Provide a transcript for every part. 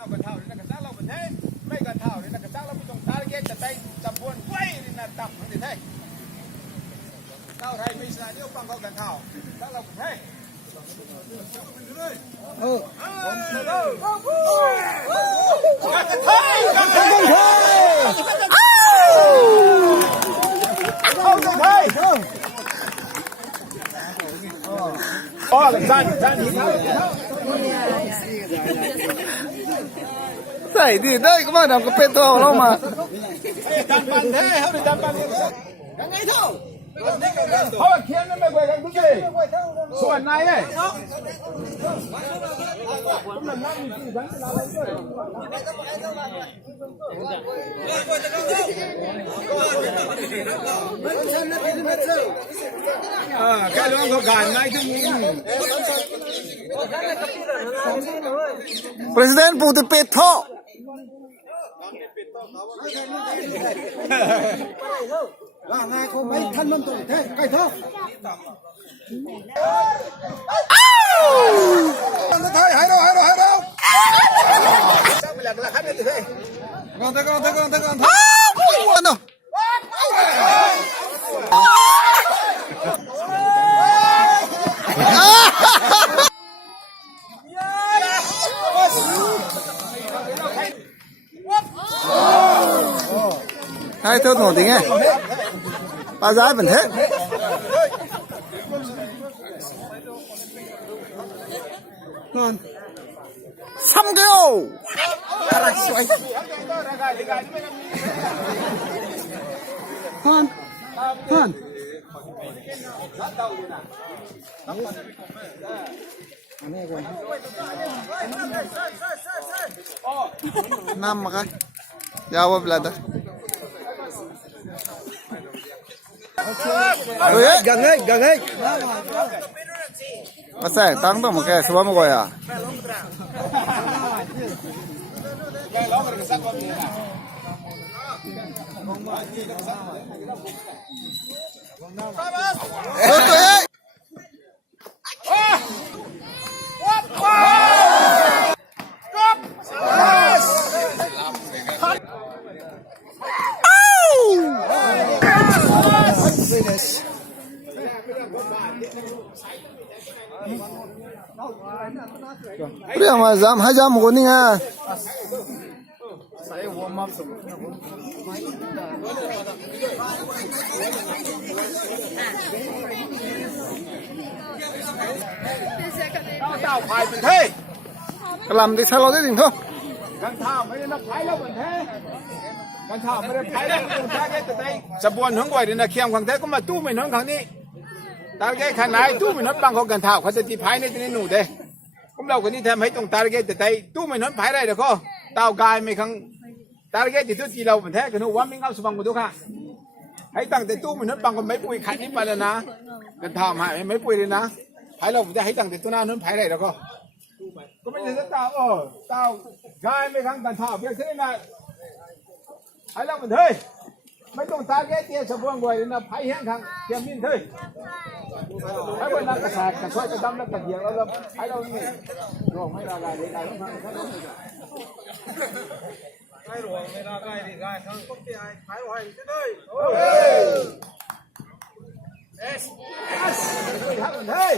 ก้าวกันเท่านี่นะกันจ้าเราเป็นเท่ไม่กันเท่านี่นะกันจ้าเราไม่ต้องตาเกตจะได้จับพวนไว้นี่นะต่ำมันเท่เท่าไทยไม่สนาเดียวฟังเขากันเท่าจ้าเราเป็นเท่อ๋อเลยจานนี้ใส่ดีได้ก็มาทำกระเป็ดตัวเรามาจานปันเท่เขาเป็นจานปันยังไงเท่าเขาเขียนนั่นไม่ไหวกันทุกทีส่วนนายเนี่ยแค่เรื่องของการนายที่Presiden Putih Petro là ngày có mấy thân mâm tuổi thế cái thơ thôi hãy đâu sao mình là khách đi thế con thấy đâu hai thơ nổi tiếng nghe ba giá vẫn thế còn xăm cái ô con năm mà cái jawab lah dah gần ấy masa tang tu muka sebab muka ya Dia mazam hajam kuning ah. Saya warm up tao phải mình thế Làm thì sao lo thế tình thôi.กันท่าไม่ได้นับไผ่แล้วเหมือนแท้กันท่าไม่ได้ไผ่แล้วต้องใช้แค่แต่จะบวนทั้งไว้เนี่ยนะเคียงของแท้ก็มาตู้ไม่น้องครั้งนี้ตาแก่ขนาดตู้ไม่น้องบางเขากันท่าเขาจะตีไผ่ในที่นี้หนูเด้ผมเราคนนี้ทำให้ตรงตาแก่แต่ตู้ไม่น้องไผ่ได้เด้อก็เต้ากายไม่ครั้งตาแก่ติดตู้จีเราเหมือนแท้กันหนูว่าไม่เงาสบังกูทุกค่ะให้ตั้งแต่ตู้ไม่น้องบางคนไม่ปุยขันนี้ไปแล้วนะกันท่ามาไม่ปุยเลยนะไผ่เราจะให้ตั้งแต่ตู้หน้าน้องไผ่ได้เด้อก็ไม่ใช่เต้าเต้ากายไม่ครั้งกันท่าเพียงแค่นี้นะไผ่เราเหมือนเฮ้ยไม่ต้องตาแก่เตี้ยสะพวงไว้นะไผ่แห้งครั้งเทียมนินเฮ้ยไผ่บนนักกษัตริย์กระช่วยกระดำแล้วกระเดียงแล้วไผ่เรานี่รวมไม่ละลายเลยได้ไม่รวมไม่ละลายดีได้ทั้งพวกที่ไผ่ไว้ที่เลยเอสทำเหมือนเฮ้ย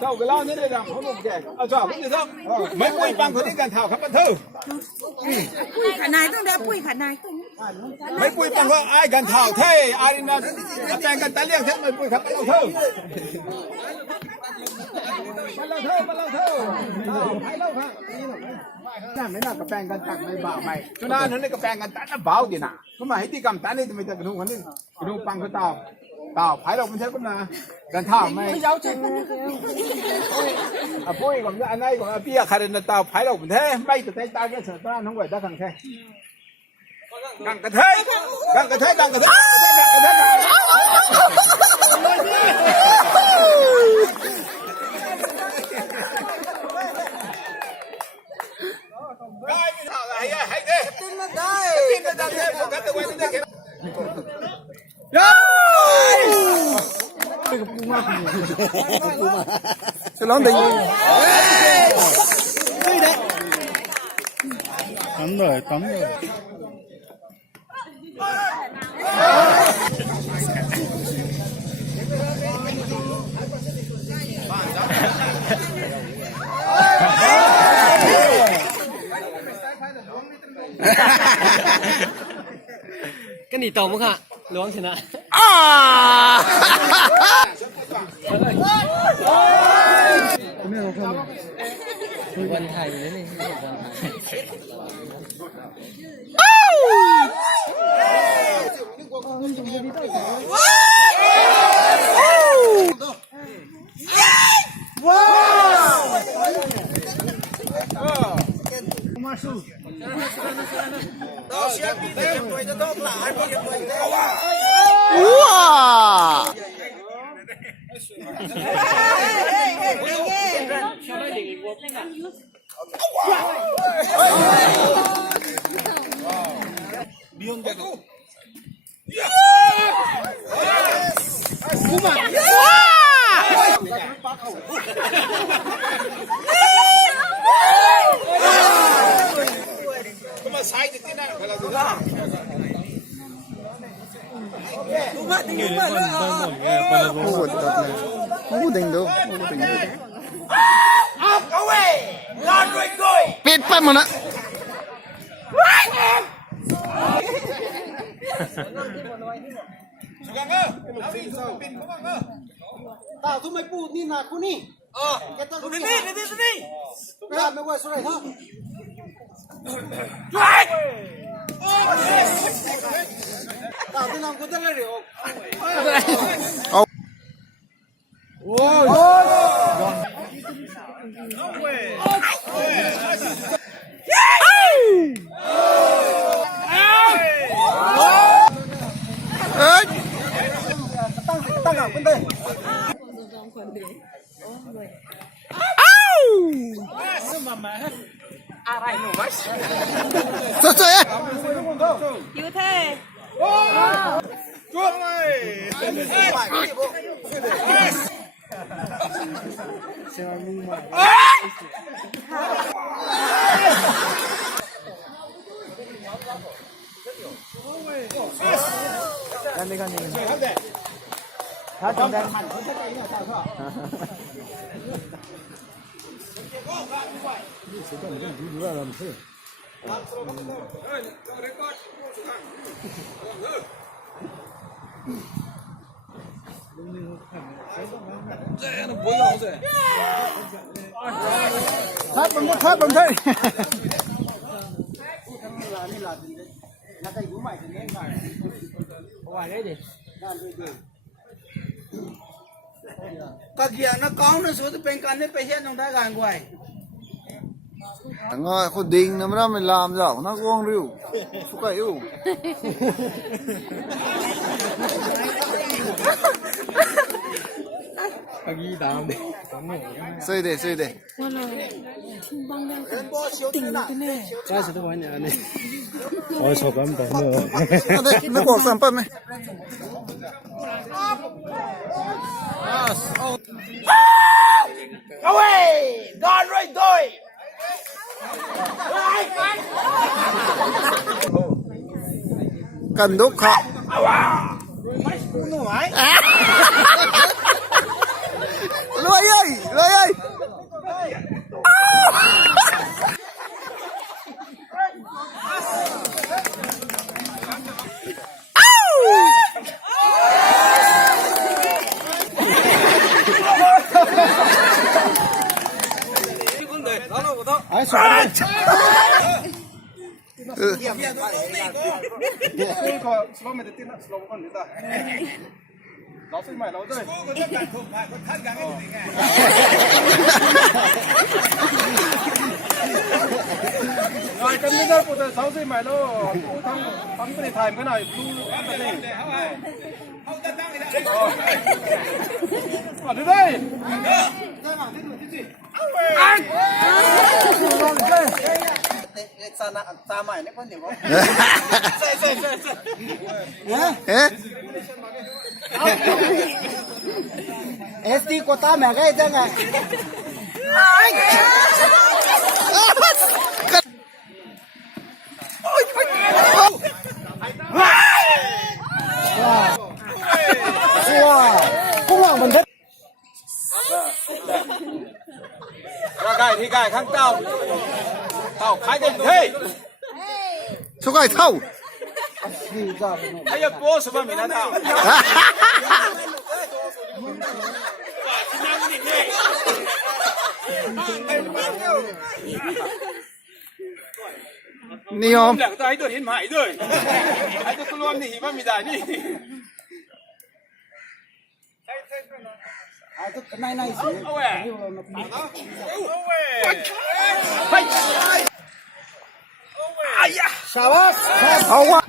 เจ้าก็เล่าเนี่ยได้ดังเขาบอกแกเอาชอบพี่จะไม่ปุ้ยปังคนนี้กันเท่าครับบันเทิงปุ้ยขนายต้องได้ปุ้ยขนายต้องไม่ปุ้ยปังว่าไอ้กันเท่าเท่ไอ้นะแปลงกันตาเลี้ยงเท่ไม่ปุ้ยครับบันเทิงบันเทิงไอ้เล่าครับนั่นไม่น่ากระแปลงกันตักไม่บ่าวไม่จุดนั้นนี่กระแปลงกันตักน่ะบ่าวดีนะก็มาให้ที่กำตันนี่จะไม่จะกระนุ่งคนนี้กระนุ่งปังก็เต่าไผ่เราเป็นเช่นกันนะกันเท่าไม่ปุ้ยของอันไหนของพี่อาคาเรนเต่าไผ่เราเป็นแท้ไม่แต่ใจตาแค่เสือตาน้องไหวตาขังแท้กังกระเทยกังกระเทยกังกระเทยกังกระเทย จะร้องtình tắm rồi cái nỉ tổng không ạล้วchừng nàoวันไทยนี่นี่วันไทย Wow. Không có tình đâu, không có tình đâu. Biết phải mà nè. Tao tụi mày bù ni nà cô ni. Cái tao tụi ni. Ra mày quay xuống này thôi. Tao tụi nào có tên là điều. Tăng nào bên đây. Sao sao ấy? Yêu thế. Thắt bằng thế. Cái kia nó có nó số bên cạnh nó phải hiện trong đại gan quay. Thằng ơi, con đình nó mới mình làm dạo nó uống rượu, phụ cái rượu. Xây để. ra sẽ tôi nói nhà này ôi sao cảm động nữa Đây, nó bỏ sản phẩm này. Gone right rồi. Cần đúc họ. Lôi ơi. Rồi cầm lên đây, phụ trợ 6 giây mày lô, thắng cái này thải cái này, ở đây đây. Sa mày nó có nhiều không? Hả? SD กว่าตาแม่ก็จังไงว้าวกุ้งหลังมันเด็ด ra gai thì gai kháng tao tao khai cái thế số cái thâu bây giờ bố số bao mình đã tao ni om là tao ấy tôi hiến mãi rồi ai tôi luôn thì bao mình giải đi ในสิ ชาวบ้าน เอาวะ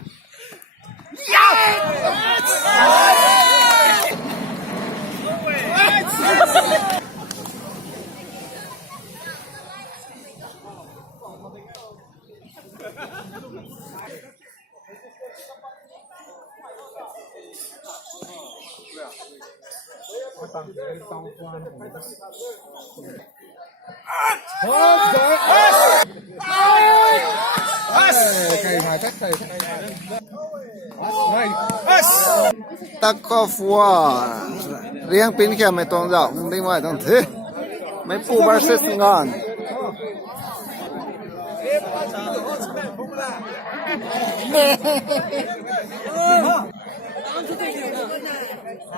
tắc có phua riêng pin kia mày tông dạo không đi ngoài tông thế mấy phụ versus ngon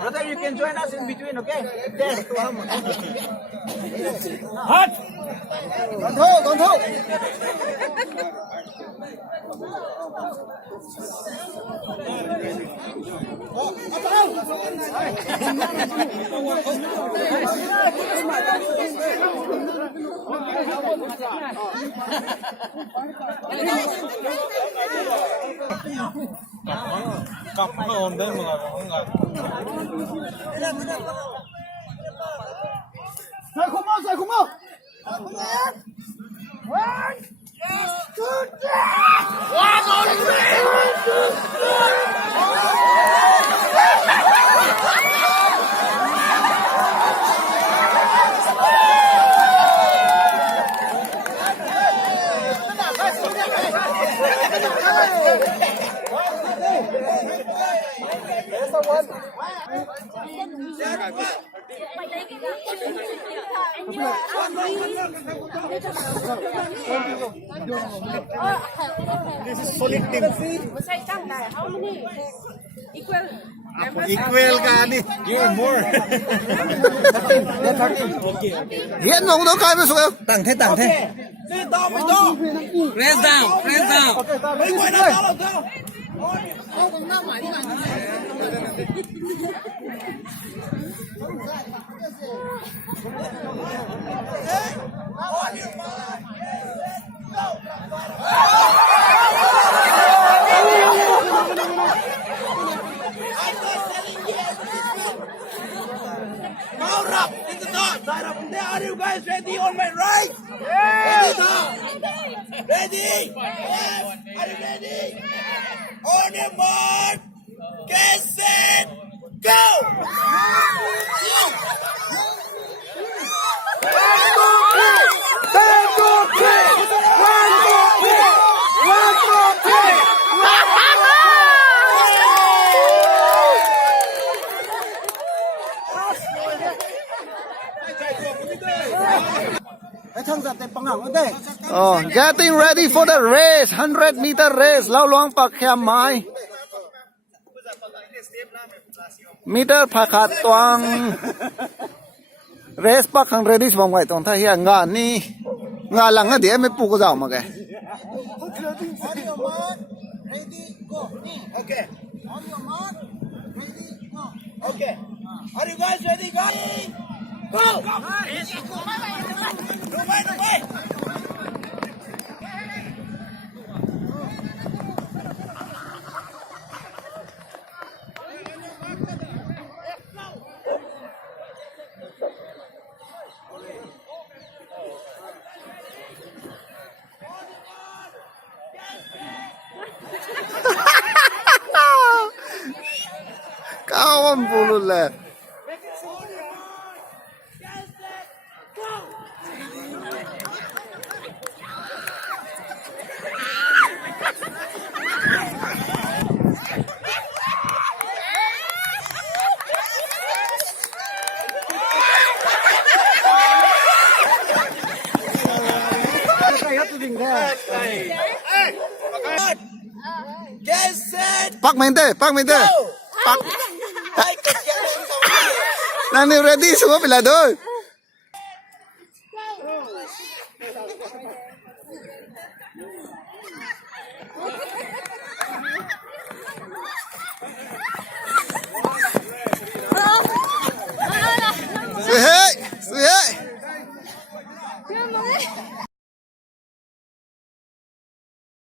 Brother, you can join us in between, okay? There, to him. Don't hold. cặp nó ổn đấy mà không ngờ Sai không mau. This is solid team. Masay kang dahil how many? Equal. equal ka ni you more hiện nông đâu cái mà số tặng thế press down Power up in the north side up there. Are you guys ready on my right? Yeah. Ready? Yes. Are you ready? On your mark, get set, go! oh getting ready for the race 100-meter race เราลองปักแคมไม้มิเตอร์ผักขาดตวง race ปักขัง ready สมองไว้ตรงท่าเฮียงานนี่งานหลังก็เดี๋ยวไม่ปูก็จะออกมาแก Ready, go. Okay. On your mark, ready, go. Okay. Are you guys ready, guys? Go! No way. kawan bulu le pak main deh, pak. Hai kerja dengan sama. Nani ready semua pelador. Suhei.